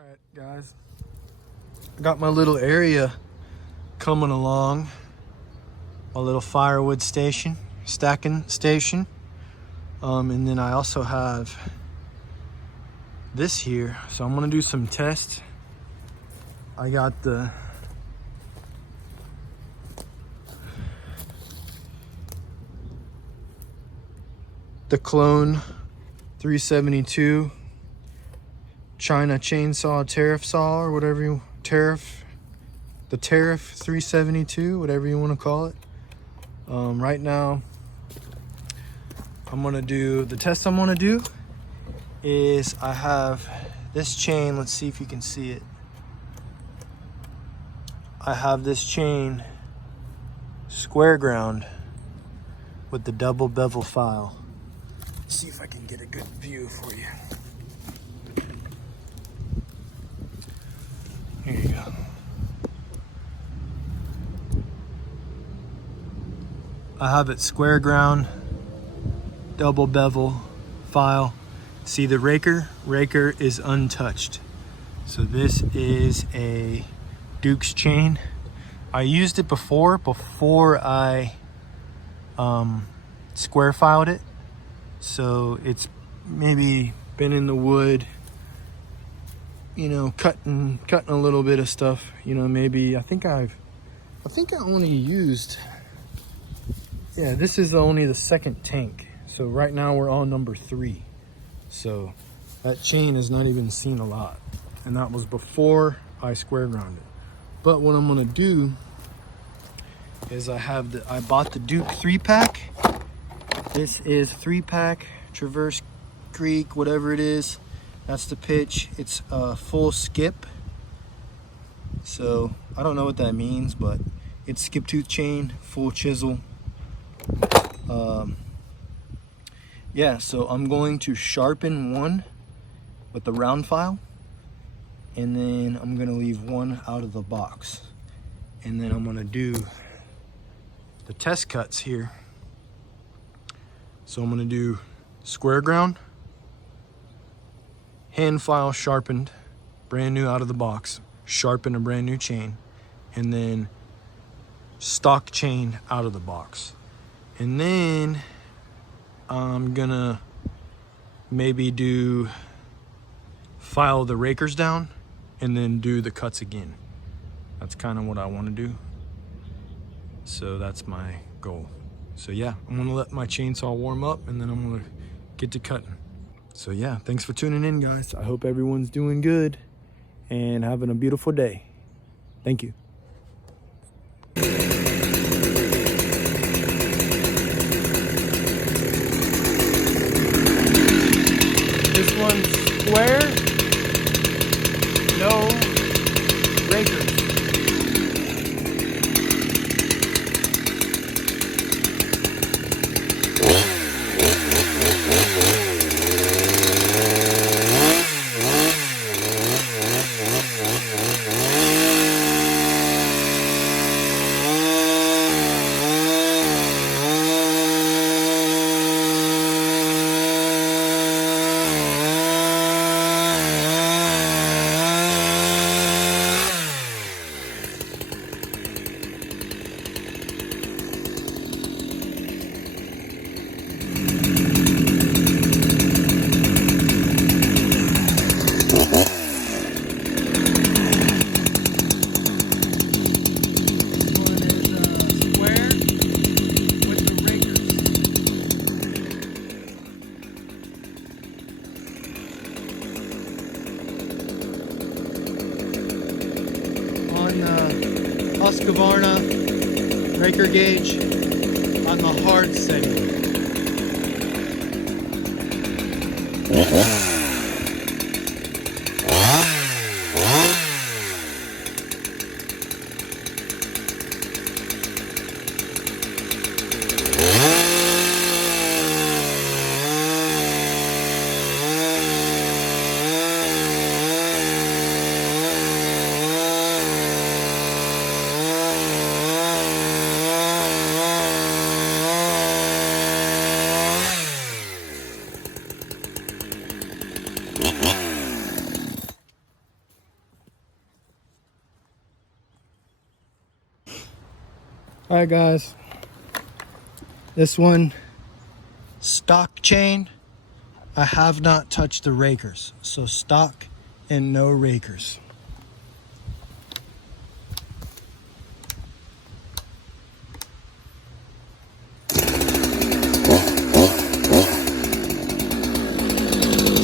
Alright guys, I got my little area coming along, my little firewood station, stacking station, and then I also have this here, so I'm gonna do some tests. I got the Clone 372 China chainsaw tariff saw, or whatever you the tariff 372, whatever you want to call it. Right now I'm gonna do the test. I'm gonna do is I have this chain. Let's see if you can see it. I have this chain square ground with the double bevel file. Let's see if I can get a good view for you. Here you go. I have it square ground, double bevel file. See the raker? Raker is untouched. So this is a Duke's chain. I used it before I square filed it. So it's maybe been in the wood, you know, cutting a little bit of stuff, you know. Maybe I think I only used, yeah, this is only the second tank. So right now we're on number 3. So that chain has not even seen a lot, and that was before I square ground it. But what I'm gonna do is I bought the Duke 3-pack. This is 3-pack, Traverse Creek, whatever it is. That's the pitch. It's a full skip. So I don't know what that means, but it's skip tooth chain, full chisel. Yeah, so I'm going to sharpen one with the round file, and then I'm gonna leave one out of the box. And then I'm gonna do the test cuts here. So I'm gonna do square ground, hand file sharpened, brand new out of the box, sharpen a brand new chain, and then stock chain out of the box. And then I'm gonna maybe file the rakers down and then do the cuts again. That's kind of what I want to do. So that's my goal. So yeah, I'm gonna let my chainsaw warm up, and then I'm gonna get to cutting. So yeah, thanks for tuning in, guys. I hope everyone's doing good and having a beautiful day. Thank you. This one's square, no rakers. Husqvarna raker gauge on the hard setting. All right, guys. This one, stock chain. I have not touched the rakers. So stock and no rakers.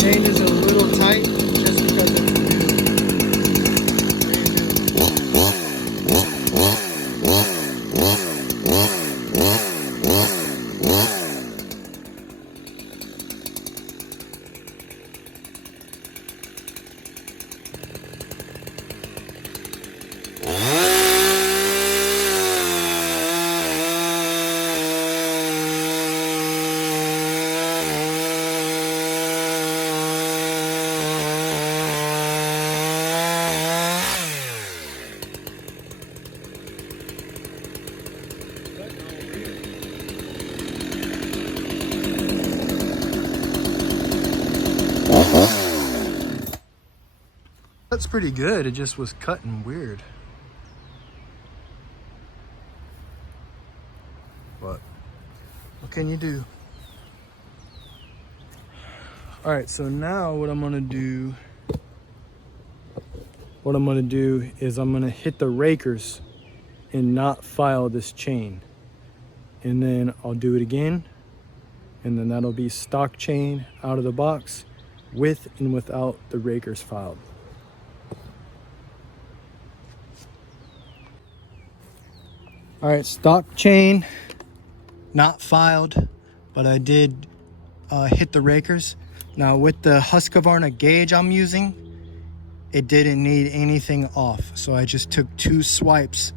Chain is a little tight just because it's new. That's pretty good. It just was cutting weird. But what can you do? All right, so now what I'm gonna do is I'm gonna hit the rakers and not file this chain. And then I'll do it again. And then that'll be stock chain out of the box with and without the rakers filed. All right, stock chain, not filed, but I did hit the rakers. Now with the Husqvarna gauge I'm using, it didn't need anything off. So I just took 2 swipes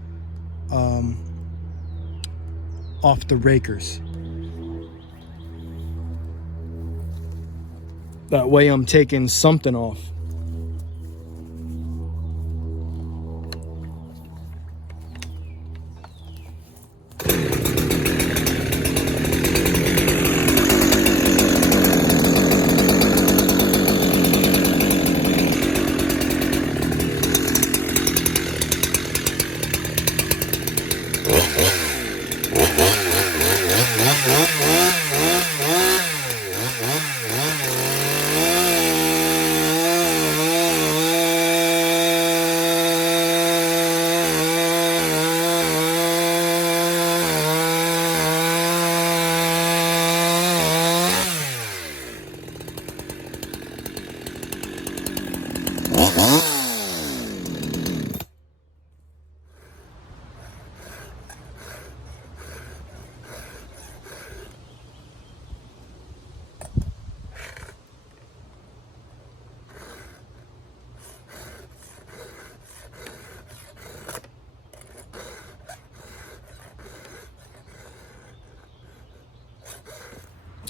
off the rakers. That way I'm taking something off.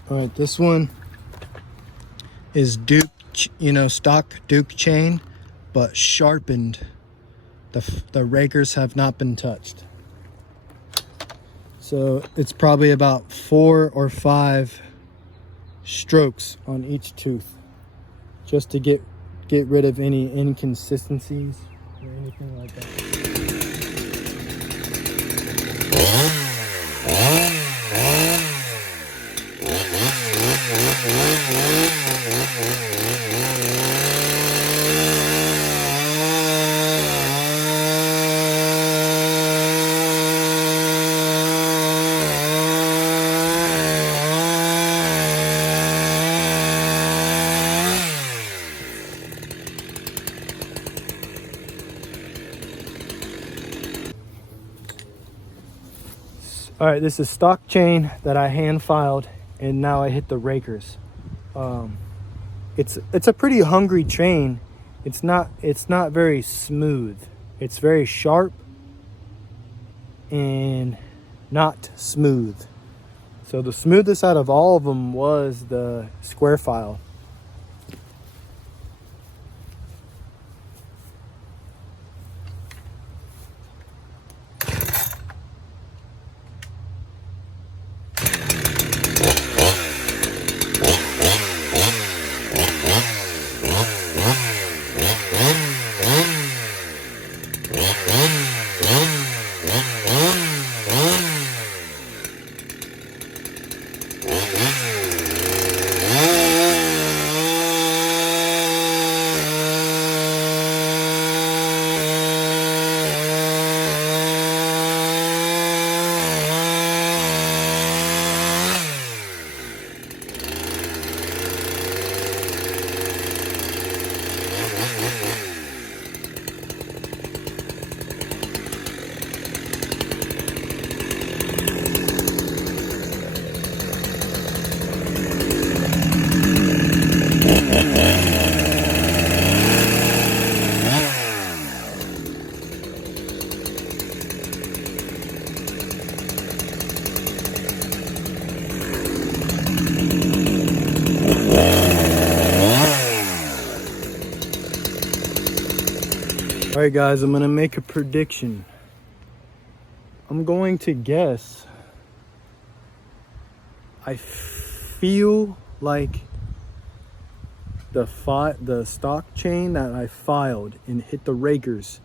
All right, this one is Duke, stock Duke chain, but sharpened. The rakers have not been touched. So it's probably about 4 or 5 strokes on each tooth, just to get rid of any inconsistencies or anything like that. All right, this is stock chain that I hand filed, and now I hit the rakers. It's a pretty hungry chain. It's not very smooth. It's very sharp and not smooth. So the smoothest out of all of them was the square file. All right, guys, I'm gonna make a prediction. I'm going to guess. I feel like the stock chain that I filed and hit the rakers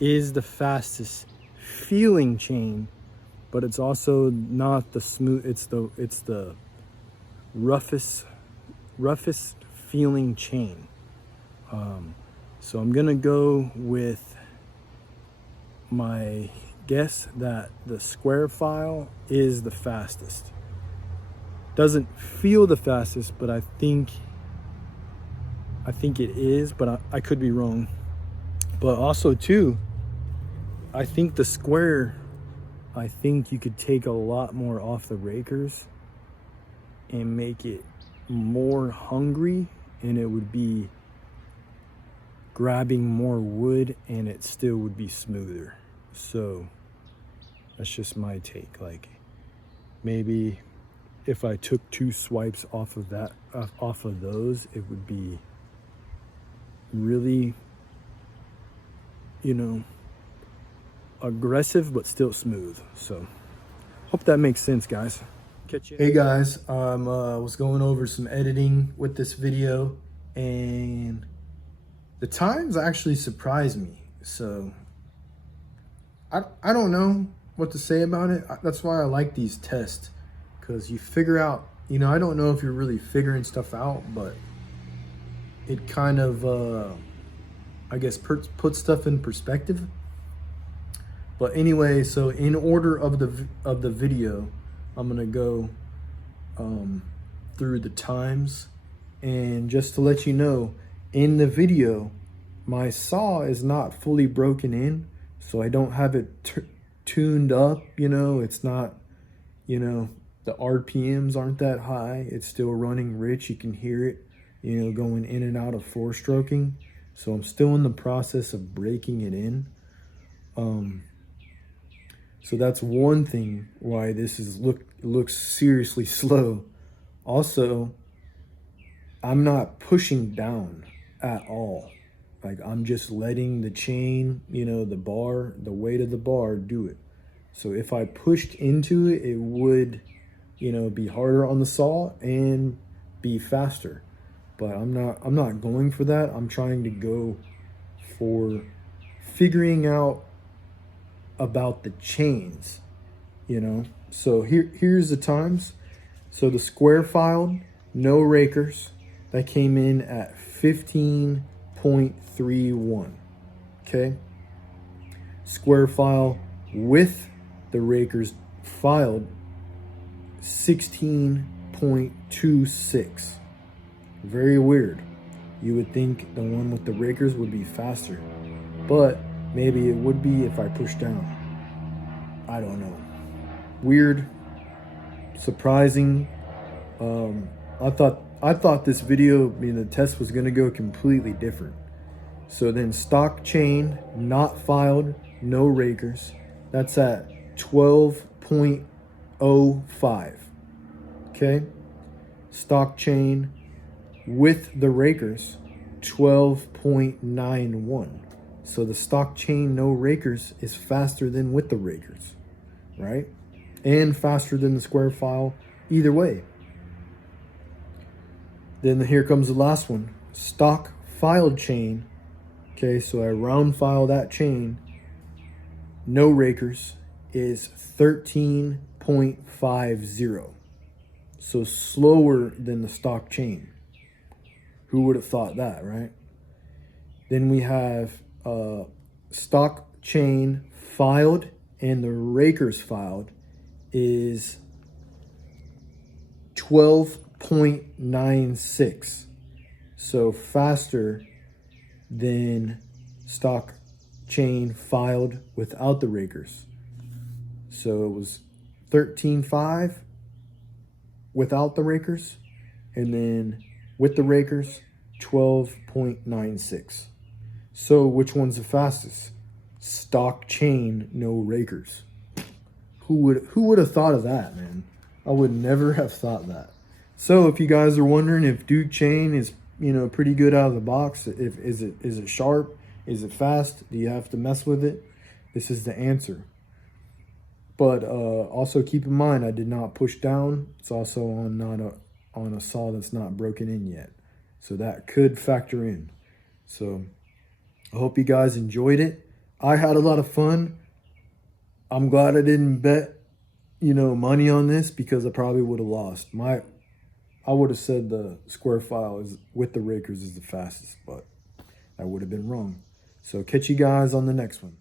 is the fastest feeling chain, but it's also not the smooth. It's the roughest feeling chain. So I'm gonna go with my guess that the square file is the fastest. Doesn't feel the fastest, but I think it is, but I could be wrong. But also too, I think the square, I think you could take a lot more off the rakers and make it more hungry, and it would be grabbing more wood and it still would be smoother. So that's just my take. Like, maybe if I took 2 swipes off of that, off of those, it would be really, you know, aggressive but still smooth. So hope that makes sense, guys. Catch you. Hey guys, was going over some editing with this video, and the times actually surprised me. So I don't know what to say about it. That's why I like these tests, because you figure out, you know, I don't know if you're really figuring stuff out, but it kind of I guess puts stuff in perspective. But anyway, so in order of the video, I'm gonna go through the times, and just to let you know, in the video my saw is not fully broken in, so I don't have it tuned up, you know. It's not, you know, the RPMs aren't that high. It's still running rich. You can hear it, you know, going in and out of 4-stroking. So I'm still in the process of breaking it in. So that's one thing why this is looks seriously slow. Also, I'm not pushing down at all. Like, I'm just letting the chain, you know, the weight of the bar do it. So if I pushed into it, it would, you know, be harder on the saw and be faster. But I'm not going for that. I'm trying to go for figuring out about the chains, you know. So here's the times. So the square filed, no rakers, that came in at 15.31. Okay. Square file with the rakers filed, 16.26. Very weird. You would think the one with the rakers would be faster, but maybe it would be if I push down. I don't know. Weird, surprising. I thought this video, I mean, the test was gonna go completely different. So then stock chain, not filed, no rakers, that's at 12.05. Okay. Stock chain with the rakers, 12.91. So the stock chain, no rakers, is faster than with the rakers, right? And faster than the square file, either way. Then here comes the last one, stock filed chain. Okay, so I round file that chain, no rakers, is 13.50. So slower than the stock chain. Who would have thought that, right? Then we have stock chain filed and the rakers filed is 12.96. So faster than stock chain filed without the rakers. So it was 13.5 without the rakers, and then with the rakers, 12.96. So which one's the fastest? Stock chain, no rakers. Who would have thought of that, man? I would never have thought that. So if you guys are wondering if Duke chain is, you know, pretty good out of the box, is it sharp? Is it fast? Do you have to mess with it? This is the answer. But also keep in mind, I did not push down. It's also on a saw that's not broken in yet. So that could factor in. So I hope you guys enjoyed it. I had a lot of fun. I'm glad I didn't bet, money on this, because I probably would have lost. I would have said the square file is with the rakers is the fastest, but I would have been wrong. So catch you guys on the next one.